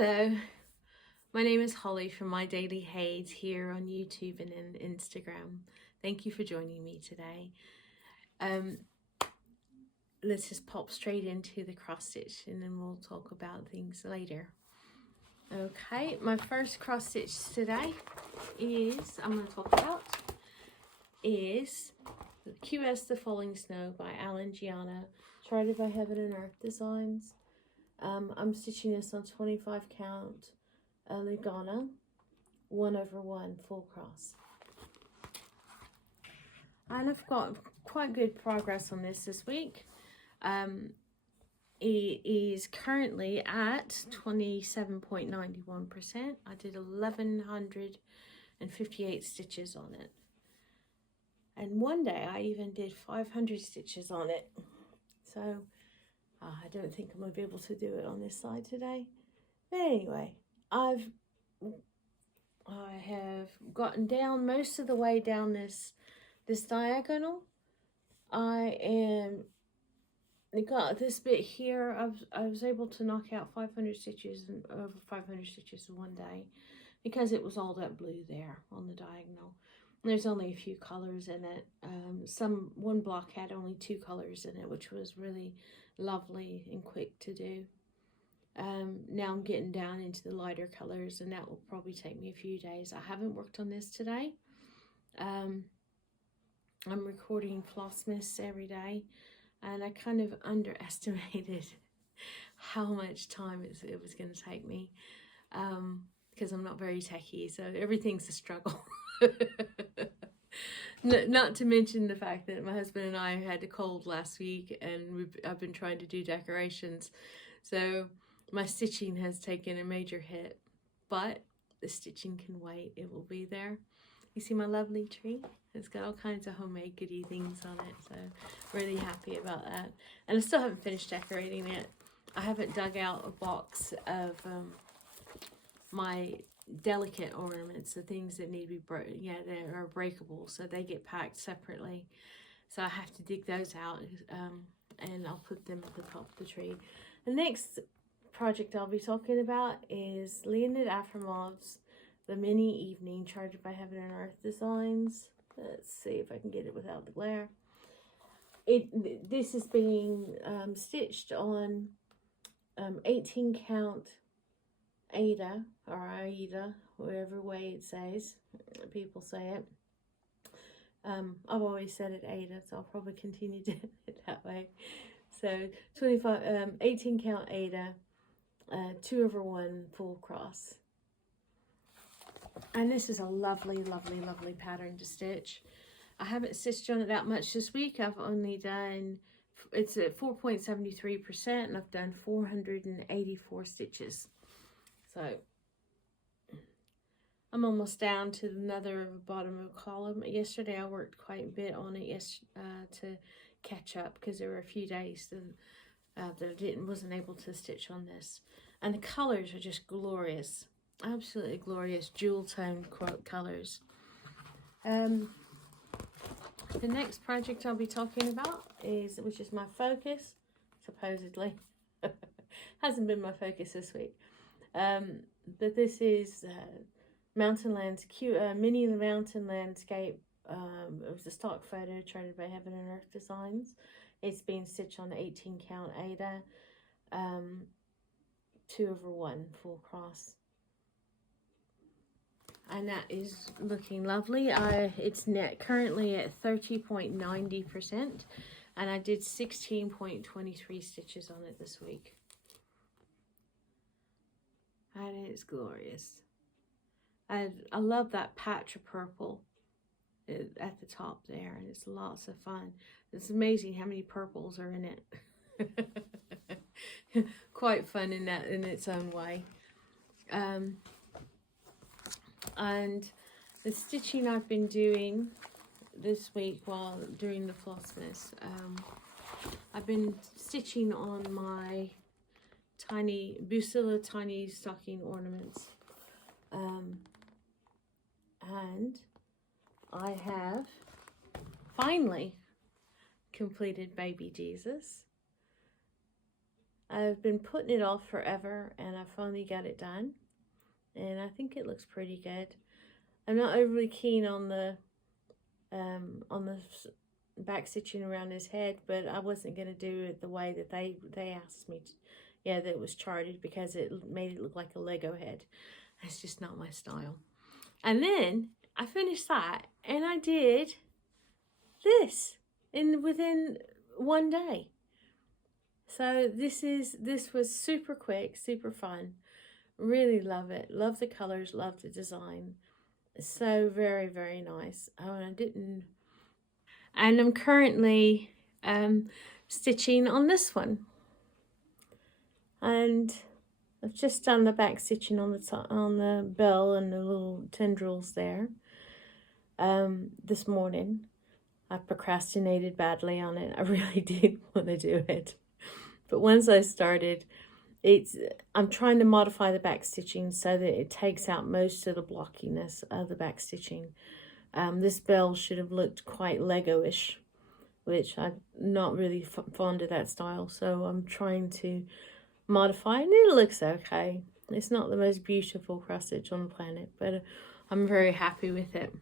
Hello, my name is Holly from My Daily HAED here on YouTube and in Instagram. Thank you for joining me today. Let's just pop straight into the cross stitch and then we'll talk about things later. Okay, my first cross stitch today I'm going to talk about is the Falling Snow by Alan Giana, charted by Heaven and Earth Designs. I'm stitching this on 25 count lugana 1/1 full cross, and I've got quite good progress on this week. It is currently at 27.91%. I did 1158 stitches on it, and one day I even did 500 stitches on it. So I don't think I'm going to be able to do it on this side today. But anyway, I have gotten down most of the way down this diagonal. I got this bit here. I was able to knock out 500 stitches and over 500 stitches in one day because it was all that blue there on the diagonal. There's only a few colors in it. One block had only 2 colors in it, which was really lovely and quick to do. Now I'm getting down into the lighter colors, and that will probably take me a few days. I haven't worked on this today. I'm recording Vlogmas every day, and I kind of underestimated how much time it was going to take me, because I'm not very techie, so everything's a struggle. Not to mention the fact that my husband and I had a cold last week, and I've been trying to do decorations, so my stitching has taken a major hit, but the stitching can wait. It will be there. You see my lovely tree? It's got all kinds of homemade goodie things on it, so really happy about that. And I still haven't finished decorating it. I haven't dug out a box of my delicate ornaments, the things that need to be that are breakable, so they get packed separately. So I have to dig those out, and I'll put them at the top of the tree. The next project I'll be talking about is Leonid Abramov's The Mini Evening, charted by Heaven and Earth Designs. Let's see if I can get it without the glare. This is being stitched on 18 count aida, or aida, whatever way it says, people say it. I've always said it aida, so I'll probably continue doing it that way. So 18 count aida, 2/1 full cross. And this is a lovely, lovely, lovely pattern to stitch. I haven't stitched on it that much this week. I've only done, it's at 4.73%, and I've done 484 stitches. So I'm almost down to another bottom of column. Yesterday I worked quite a bit on it to catch up, because there were a few days that I wasn't able to stitch on this. And the colors are just glorious, absolutely glorious, jewel tone colors. The next project I'll be talking about which is my focus, supposedly. Hasn't been my focus this week. But this is Mountain Landscape, mini Mountain Landscape. It was a stock photo charted by Heaven and Earth Designs. It's been stitched on 18 count aida, 2/1 full cross, and that is looking lovely. It's currently at 30.90%, and I did 16.23 stitches on it this week. And it's glorious. I love that patch of purple at the top there, and it's lots of fun. It's amazing how many purples are in it. Quite fun in its own way. And the stitching I've been doing this week during the Vlogmas, I've been stitching on my Bucilla Tiny Stocking ornaments, and I have finally completed Baby Jesus. I've been putting it off forever, and I finally got it done, and I think it looks pretty good. I'm not overly keen on the back stitching around his head, but I wasn't going to do it the way that they asked me to. Yeah, that it was charted, because it made it look like a Lego head. That's just not my style. And then I finished that, and I did this within one day. So this was super quick, super fun. Really love it. Love the colors, love the design. So very, very nice. Oh, and I'm currently stitching on this one. And I've just done the back stitching on the bell and the little tendrils there this morning. I procrastinated badly on it. I really did want to do it. But once I started, I'm trying to modify the back stitching so that it takes out most of the blockiness of the back stitching. This bell should have looked quite Lego-ish, which I'm not really fond of that style. So I'm trying to modify, and it looks okay. It's not the most beautiful cross stitch on the planet, but I'm very happy with it.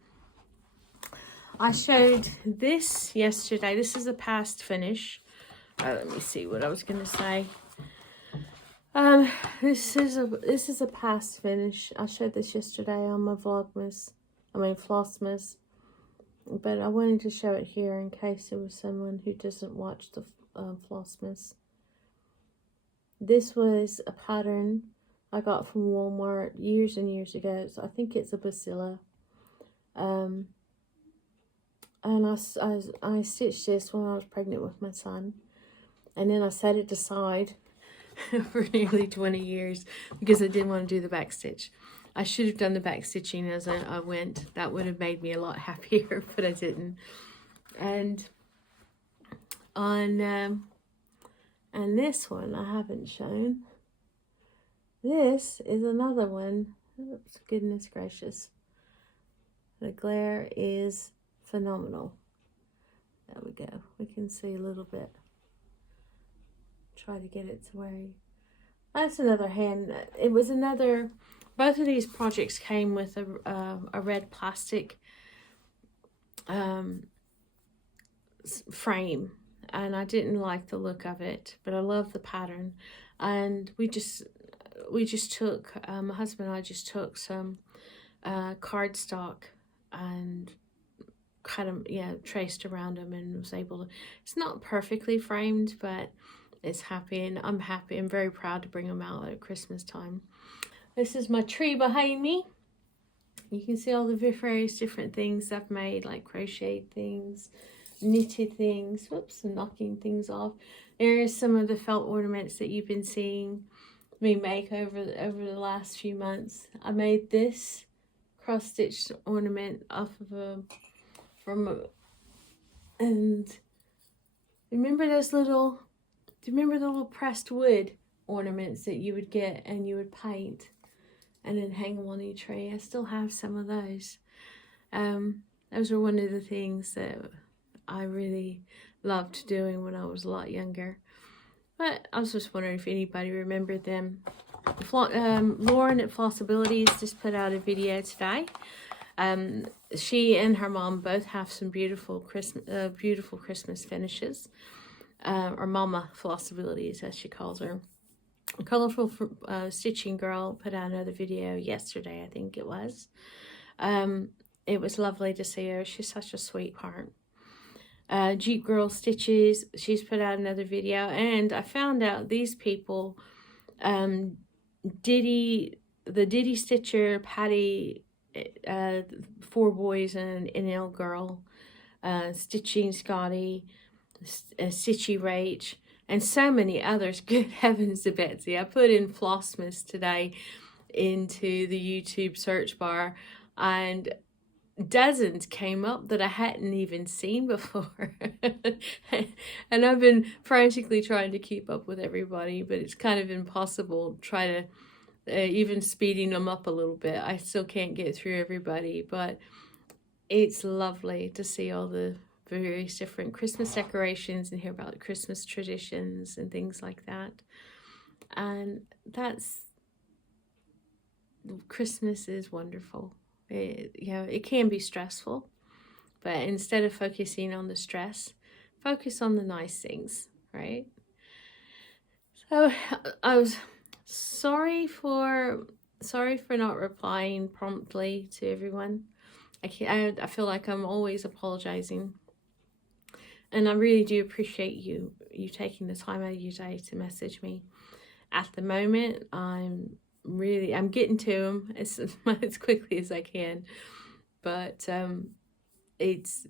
I showed this yesterday. This is a past finish. Let me see what I was going to say. This is a past finish. I showed this yesterday on my Vlogmas. Flossmas. But I wanted to show it here in case there was someone who doesn't watch the Flossmas. This was a pattern I got from Walmart years and years ago. So I think it's a Bucilla. And I stitched this when I was pregnant with my son. And then I set it aside for nearly 20 years because I didn't want to do the back stitch. I should have done the back stitching as I went. That would have made me a lot happier, but I didn't. And and this one I haven't shown. This is another one. Oops, goodness gracious. The glare is phenomenal. There we go. We can see a little bit. Try to get it to where that's another hand. It was another. Both of these projects came with a red plastic frame, and I didn't like the look of it, but I love the pattern. And we just took my husband and I just took some cardstock and kind of traced around them, and was able to. It's not perfectly framed, but it's happy, and I'm happy. I'm very proud to bring them out at Christmas time. This is my tree behind me. You can see all the various different things I've made, like crocheted things, knitted things. Whoops, I'm knocking things off. There's some of the felt ornaments that you've been seeing me make over the last few months. I made this cross-stitched ornament off of and remember those little. Do you remember the little pressed wood ornaments that you would get and you would paint and then hang them on your tree? I still have some of those. Those were one of the things that I really loved doing when I was a lot younger. But I was just wondering if anybody remembered them. Lauren at Flossabilities just put out a video today. She and her mom both have some beautiful Christmas finishes. Or Mama Flossabilities, as she calls her. A colorful stitching girl put out another video yesterday, I think it was. It was lovely to see her. She's such a sweetheart. Jeep Girl Stitches, she's put out another video, and I found out these people, the Diddy Stitcher, Patty, 4 boys and an L girl, Stitching Scotty, Stitchy Rach, and so many others. Good heavens to Betsy. I put in Flossmas today into the YouTube search bar, and dozens came up that I hadn't even seen before. And I've been frantically trying to keep up with everybody, but it's kind of impossible to try to even speeding them up a little bit. I still can't get through everybody, but it's lovely to see all the various different Christmas decorations and hear about Christmas traditions and things like that. And Christmas is wonderful. It can be stressful, but instead of focusing on the stress, focus on the nice things, right? So I was sorry for not replying promptly to everyone. I feel like I'm always apologizing, and I really do appreciate you taking the time out of your day to message me. At the moment, I'm getting to them as quickly as I can, but it's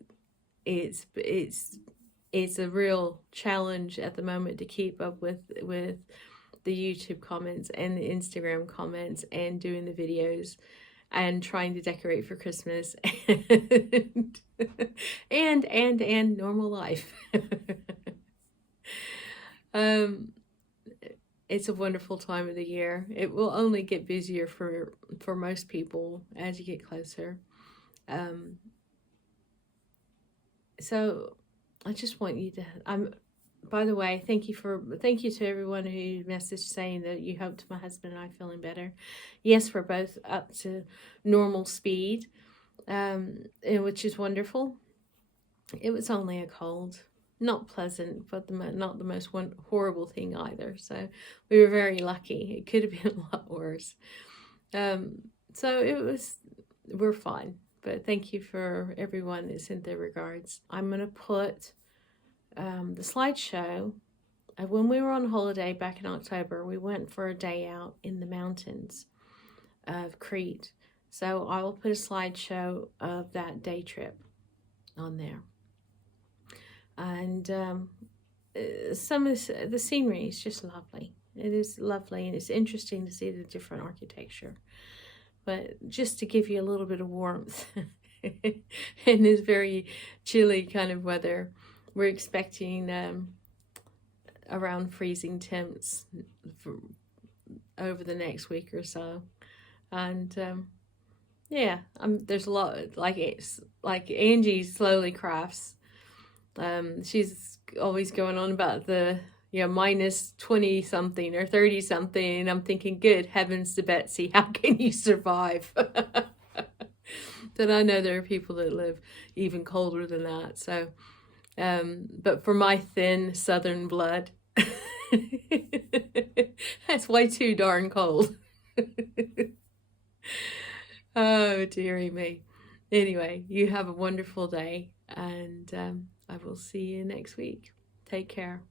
a real challenge at the moment to keep up with the YouTube comments and the Instagram comments and doing the videos and trying to decorate for Christmas and normal life. It's a wonderful time of the year. It will only get busier for most people as you get closer. So I just want you to, by the way, thank you to everyone who messaged saying that you hoped my husband and I feeling better. Yes, we're both up to normal speed, which is wonderful. It was only a cold, not pleasant, but not the most horrible thing either. So we were very lucky. It could have been a lot worse. So we're fine. But thank you for everyone that sent their regards. I'm going to put the slideshow. When we were on holiday back in October, we went for a day out in the mountains of Crete. So I will put a slideshow of that day trip on there. And some of the scenery is just lovely. It is lovely, and it's interesting to see the different architecture. But just to give you a little bit of warmth in this very chilly kind of weather, we're expecting around freezing temps over the next week or so. And yeah, there's a lot, like Angie slowly crafts. She's always going on about the minus 20 something or 30 something, and I'm thinking, good heavens to Betsy, how can you survive? But I know there are people that live even colder than that. So but for my thin southern blood, that's way too darn cold. Oh dearie me. Anyway, you have a wonderful day, and I will see you next week. Take care.